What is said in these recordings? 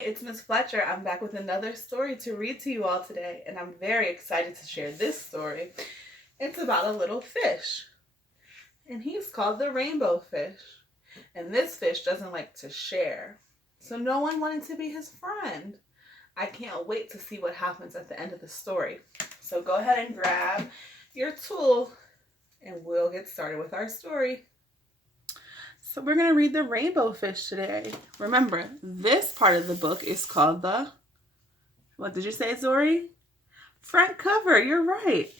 It's Miss Fletcher. I'm back with another story to read to you all today, and I'm very excited to share this story. It's about a little fish, and he's called the rainbow fish. And this fish doesn't like to share, so no one wanted to be his friend. I can't wait to see what happens at the end of the story. So go ahead and grab your tool, and we'll get started with our story. So we're going to read the rainbow fish today. Remember, this part of the book is called the, what did you say, Zori? Front cover, you're right.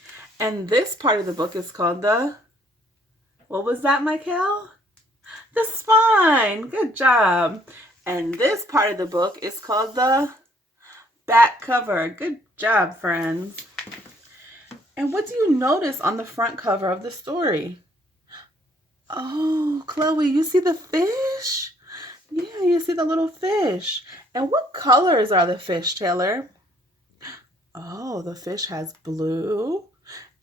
And this part of the book is called the, what was that, Michael? The spine. Good job. And this part of the book is called the back cover. Good job, friends. And what do you notice on the front cover of the story? Oh, Chloe, you see the fish? Yeah, you see the little fish. And what colors are the fish, Taylor? Oh, the fish has blue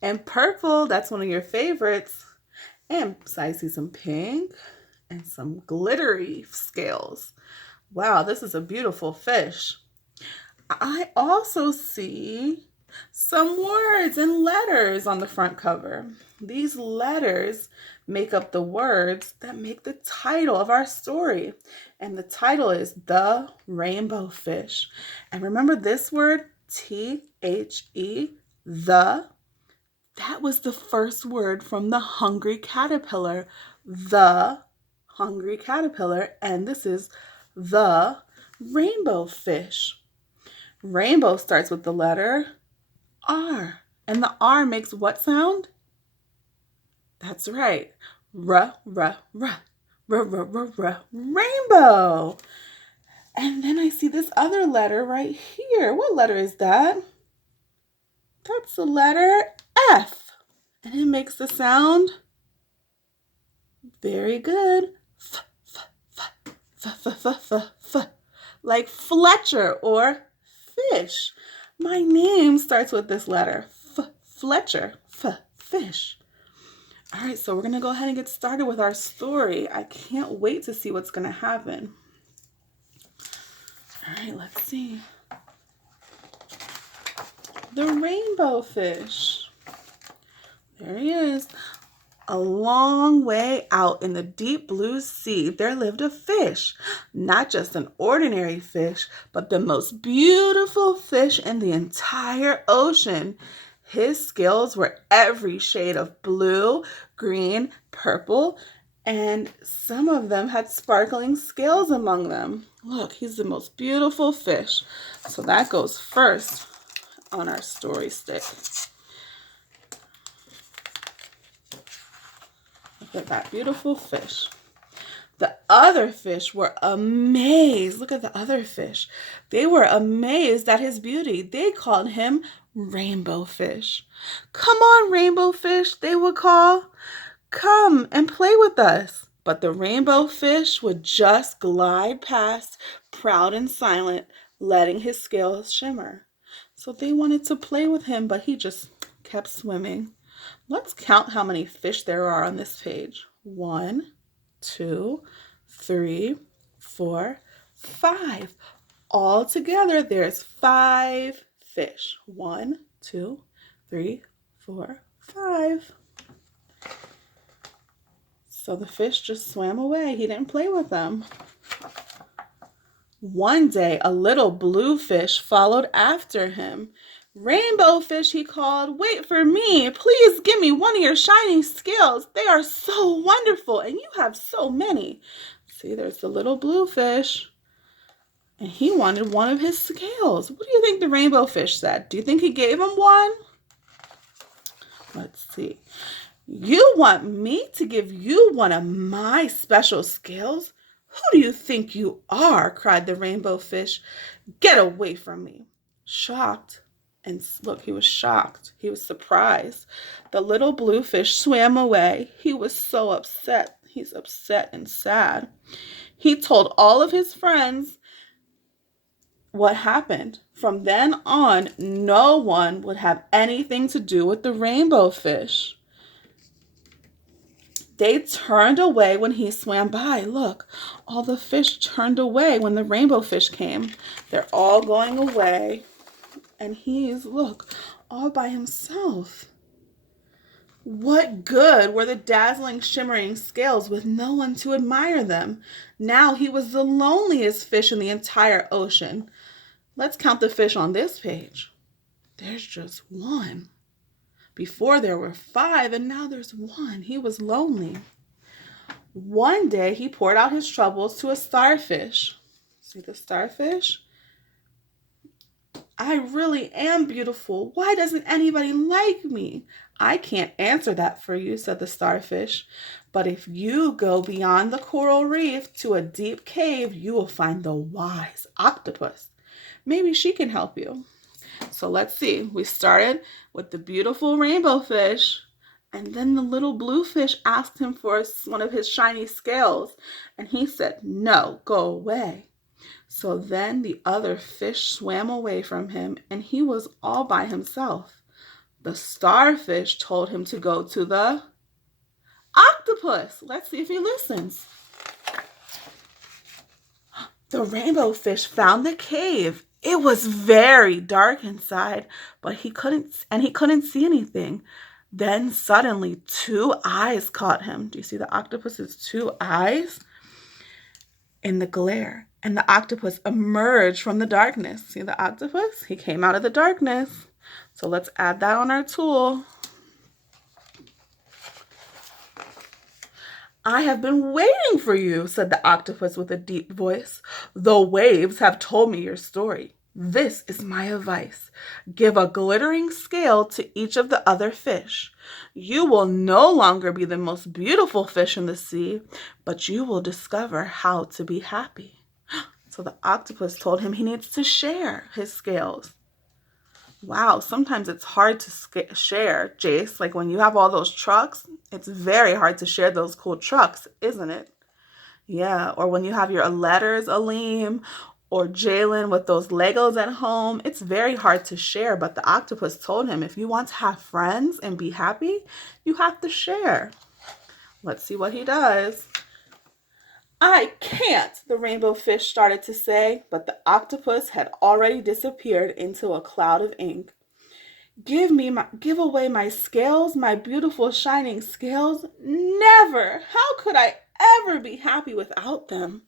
and purple. That's one of your favorites. And I see some pink and some glittery scales. Wow, this is a beautiful fish. I also see some words and letters on the front cover. These letters make up the words that make the title of our story. And the title is The Rainbow Fish. And remember this word, T-H-E, the? That was the first word from the hungry caterpillar. The hungry caterpillar. And this is the rainbow fish. Rainbow starts with the letter R. And the R makes what sound? That's right. R, R, R. R, R, R, R. Rainbow. And then I see this other letter right here. What letter is that? That's the letter F. And it makes the sound, very good, f, f, f, f, f, f, f, f, like Fletcher or fish. My name starts with this letter, F, Fletcher, F, fish. All right, so we're going to go ahead and get started with our story. I can't wait to see what's going to happen. All right, let's see. The rainbow fish. There he is. A long way out in the deep blue sea, there lived a fish. Not just an ordinary fish, but the most beautiful fish in the entire ocean. His scales were every shade of blue, green, purple, and some of them had sparkling scales among them. Look, he's the most beautiful fish. So that goes first on our story stick. Look at that beautiful fish. The other fish were amazed. Look at the other fish. They were amazed at his beauty. They called him Rainbow Fish. Come on, Rainbow Fish, they would call. Come and play with us. But the Rainbow Fish would just glide past, proud and silent, letting his scales shimmer. So they wanted to play with him, but he just kept swimming. Let's count how many fish there are on this page. 1, 2, 3, 4, 5. All together, there's 5 fish. 1, 2, 3, 4, 5. So the fish just swam away. He didn't play with them. One day, a little blue fish followed after him. Rainbow Fish, he called, wait for me. Please give me one of your shining scales. They are so wonderful, and you have so many. See, there's the little blue fish, and he wanted one of his scales. What do you think the Rainbow Fish said? Do you think he gave him one? Let's see. You want me to give you one of my special scales? Who do you think you are? Cried the Rainbow Fish. Get away from me. Shocked. And look, he was shocked. He was surprised. The little blue fish swam away. He was so upset. He's upset and sad. He told all of his friends what happened. From then on, no one would have anything to do with the rainbow fish. They turned away when he swam by. Look, all the fish turned away when the rainbow fish came. They're all going away. And he's, look, all by himself. What good were the dazzling, shimmering scales with no one to admire them? Now he was the loneliest fish in the entire ocean. Let's count the fish on this page. There's just one. Before there were 5, and now there's one. He was lonely. One day he poured out his troubles to a starfish. See the starfish? I really am beautiful. Why doesn't anybody like me? I can't answer that for you, said the starfish. But if you go beyond the coral reef to a deep cave, you will find the wise octopus. Maybe she can help you. So let's see. We started with the beautiful rainbow fish, and then the little blue fish asked him for one of his shiny scales, and he said, no, go away. So then the other fish swam away from him, and he was all by himself. The starfish told him to go to the octopus. Let's see if he listens. The rainbow fish found the cave. It was very dark inside, but he couldn't see anything. Then suddenly 2 eyes caught him. Do you see the octopus's 2 eyes? In the glare. And the octopus emerged from the darkness. See the octopus? He came out of the darkness. So let's add that on our tool. I have been waiting for you, said the octopus with a deep voice. The waves have told me your story. This is my advice. Give a glittering scale to each of the other fish. You will no longer be the most beautiful fish in the sea, but you will discover how to be happy. So the octopus told him he needs to share his scales. Wow, sometimes it's hard to share, Jace. Like when you have all those trucks, it's very hard to share those cool trucks, isn't it? Yeah, or when you have your letters, Aleem, or Jalen with those Legos at home, it's very hard to share. But the octopus told him, if you want to have friends and be happy, you have to share. Let's see what he does. I can't, the rainbow fish started to say, but the octopus had already disappeared into a cloud of ink. Give away my scales, my beautiful shining scales. Never! How could I ever be happy without them?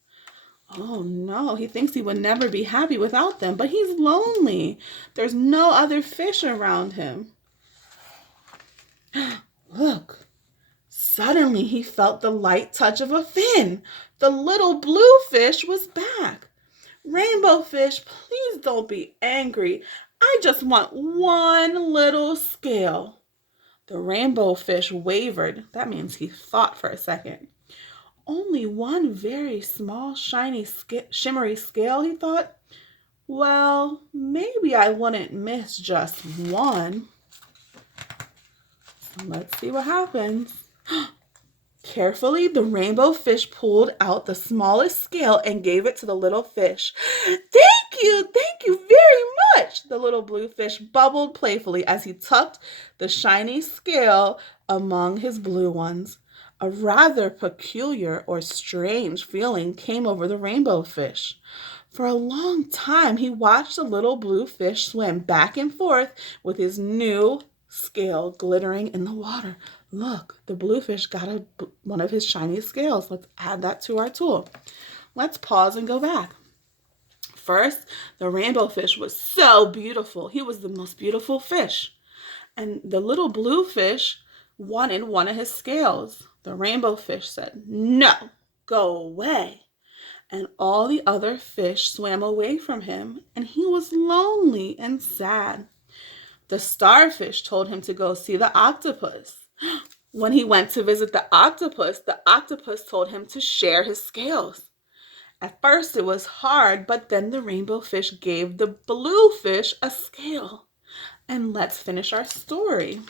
Oh no, he thinks he would never be happy without them, but he's lonely. There's no other fish around him. Look. Suddenly he felt the light touch of a fin. The little blue fish was back. Rainbow fish, please don't be angry. I just want one little scale. The rainbow fish wavered. That means he thought for a second. Only one very small, shiny, shimmery scale, he thought. Well, maybe I wouldn't miss just one. So let's see what happens. Carefully, the rainbow fish pulled out the smallest scale and gave it to the little fish. Thank you very much, the little blue fish bubbled playfully as he tucked the shiny scale among his blue ones. A rather peculiar or strange feeling came over the rainbow fish. For a long time, he watched the little blue fish swim back and forth with his new scale glittering in the water. Look, the blue fish got one of his shiny scales. Let's add that to our tool. Let's pause and go back. First, the rainbow fish was so beautiful. He was the most beautiful fish. And the little blue fish wanted one of his scales. The rainbow fish said, no, go away. And all the other fish swam away from him, and he was lonely and sad. The starfish told him to go see the octopus. When he went to visit the octopus told him to share his scales. At first it was hard, but then the rainbow fish gave the blue fish a scale. And let's finish our story.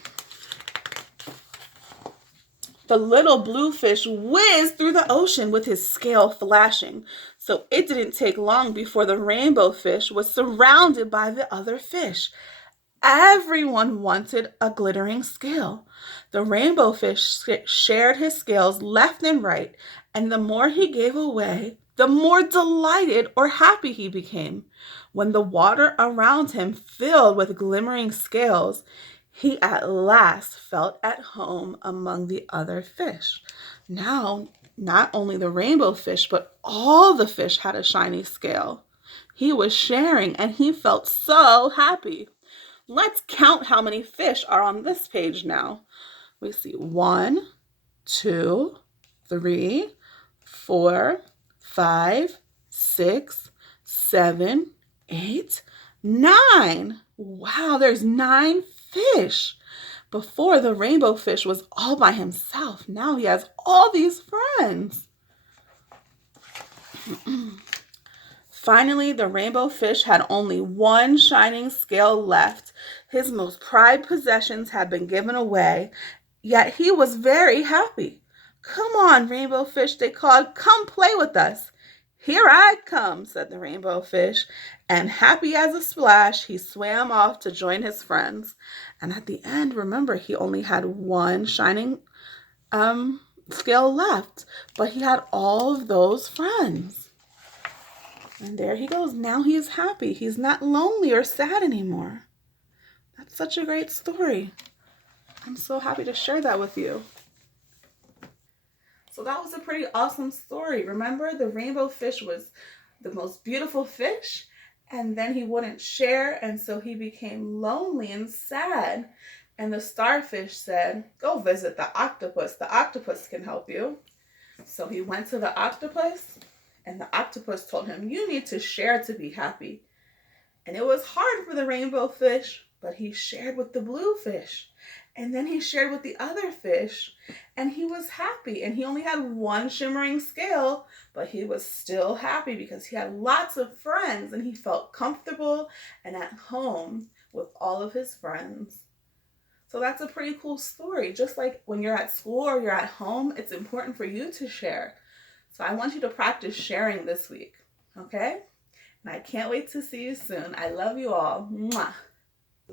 The little blue fish whizzed through the ocean with his scale flashing. So it didn't take long before the rainbow fish was surrounded by the other fish. Everyone wanted a glittering scale. The rainbow fish shared his scales left and right, and the more he gave away, the more delighted or happy he became. When the water around him filled with glimmering scales, he at last felt at home among the other fish. Now, not only the rainbow fish, but all the fish had a shiny scale. He was sharing, and he felt so happy. Let's count how many fish are on this page now. We see 1, 2, 3, 4, 5, 6, 7, 8, 9. Wow, there's 9 fish. Before, the rainbow fish was all by himself. Now he has all these friends. Finally, the rainbow fish had only one shining scale left. His most prized possessions had been given away, yet he was very happy. "Come on, rainbow fish," they called. "Come play with us." "Here I come," said the rainbow fish, and happy as a splash, he swam off to join his friends. And at the end, remember, he only had one shining scale left, but he had all of those friends. And there he goes. Now he is happy. He's not lonely or sad anymore. That's such a great story. I'm so happy to share that with you. So that was a pretty awesome story. Remember, the rainbow fish was the most beautiful fish, and then he wouldn't share, and so he became lonely and sad. And the starfish said, "Go visit the octopus. The octopus can help you." So he went to the octopus, and the octopus told him, "You need to share to be happy." And it was hard for the rainbow fish, but he shared with the blue fish. And then he shared with the other fish, and he was happy. And he only had one shimmering scale, but he was still happy because he had lots of friends, and he felt comfortable and at home with all of his friends. So that's a pretty cool story. Just like when you're at school or you're at home, it's important for you to share. So I want you to practice sharing this week, okay? And I can't wait to see you soon. I love you all. Mwah.